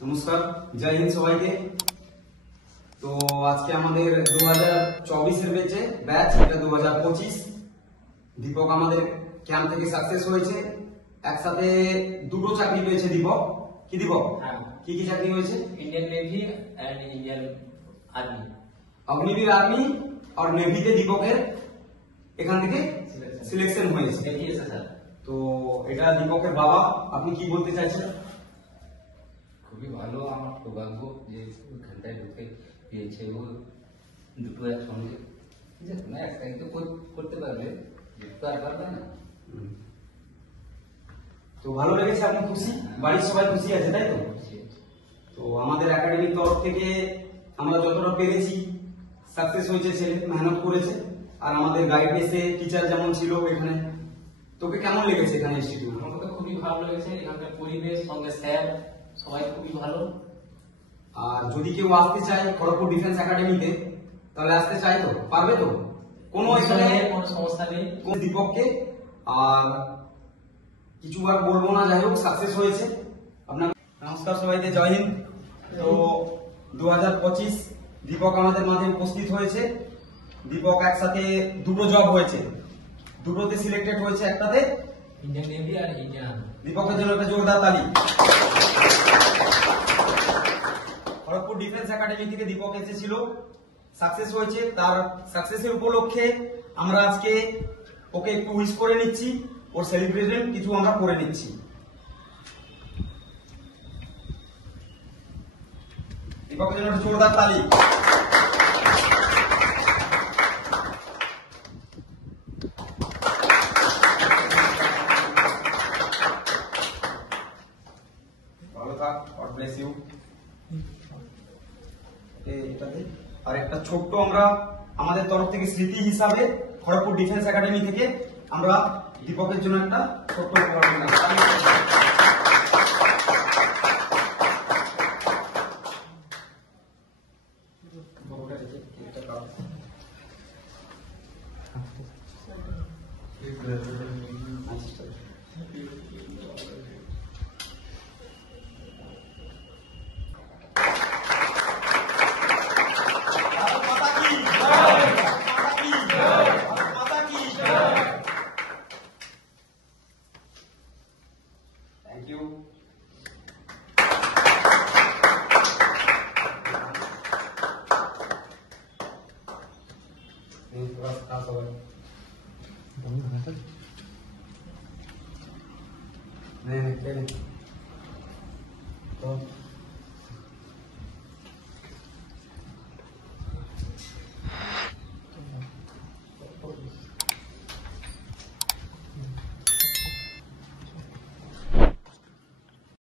নমস্কার, জয় হিন্দ সবাইকে। তো আজকে আমাদের 2024 এর ব্যাচ, এটা 2025। দীপক আমাদের ক্যাম্প থেকে সাকসেস হয়েছে। একসাথে দুটো চাকরি পেয়েছে দীপক। কি দীপক? কি কি চাকরি হয়েছে? Indian navy and Indian army. Agniveer army আর নেভিতে দীপকের এখান থেকে সিলেকশন হয়েছে। देखिए सर, তো এটা দীপকের বাবা, আপনি কি বলতে চাইছেন? খুবই ভালো, আমার সৌভাগ্য যে ওখানটায় ঢুকে পেয়েছে ও দুটো একসঙ্গে। ঠিক আছে, না একটাই তো করতে পারবে, তো আর পারবে না। তো ভালো লেগেছে, আপনি খুশি? বাড়ির সবাই খুশি আছে, তাই তো? তো আমাদের একাডেমির তরফ থেকে আমরা যতটা পেরেছি সাকসেস হয়েছে, ছেলে মেহনত করেছে। আর আমাদের গাইডেন্সে টিচার যেমন ছিল এখানে, তোকে কেমন লেগেছে এখানে ইনস্টিটিউট? আমাকে তো খুবই ভালো লেগেছে, এখানকার পরিবেশ, সঙ্গে স্যার সবাই খুবই ভালো। আর যদি কেউ আসতে চায় খড়গপুর ডিফেন্স একাডেমিতে, তাহলে আসতে চায় তো? পারবে তো? কোনো এখানে কোনো সমস্যা নেই। দীপককে আর কিছু আর বলবো না, যাই হোক সাকসেস হয়েছে। আপনার নমস্কার সবাইকে, জয় হিন্দ। তো 2025 দীপক আমাদের মাঝে উপস্থিত হয়েছে। দীপক একসাথে দুটো জব হয়েছে, দুটোতে সিলেক্টেড হয়েছে, একটাতে इंडियन नेवी और इंडियन आर्मी। দীপকের জন্য একটা জোরদার তালি। খড়গপুর ডিফেন্স একাডেমি থেকে দীপক এসেছিল, সাকসেস হয়েছে। তার সাকসেসের উপলক্ষে আমরা আজকে ওকে একটু উইশ করে নিচ্ছি, ওর সেলিব্রেশন কিছু আমরা করে নিচ্ছি। দীপকের জন্য একটা জোরদার তালি। ভালো থাক, গড ব্লেস ইউ। এটাতে আর একটা ছোট্ট আমরা আমাদের তরফ থেকে স্মৃতি হিসাবে খড়গপুর ডিফেন্স একাডেমি থেকে আমরা দীপকের জন্য একটা ছোট্ট উপহার দিলাম। Thank you. नहीं,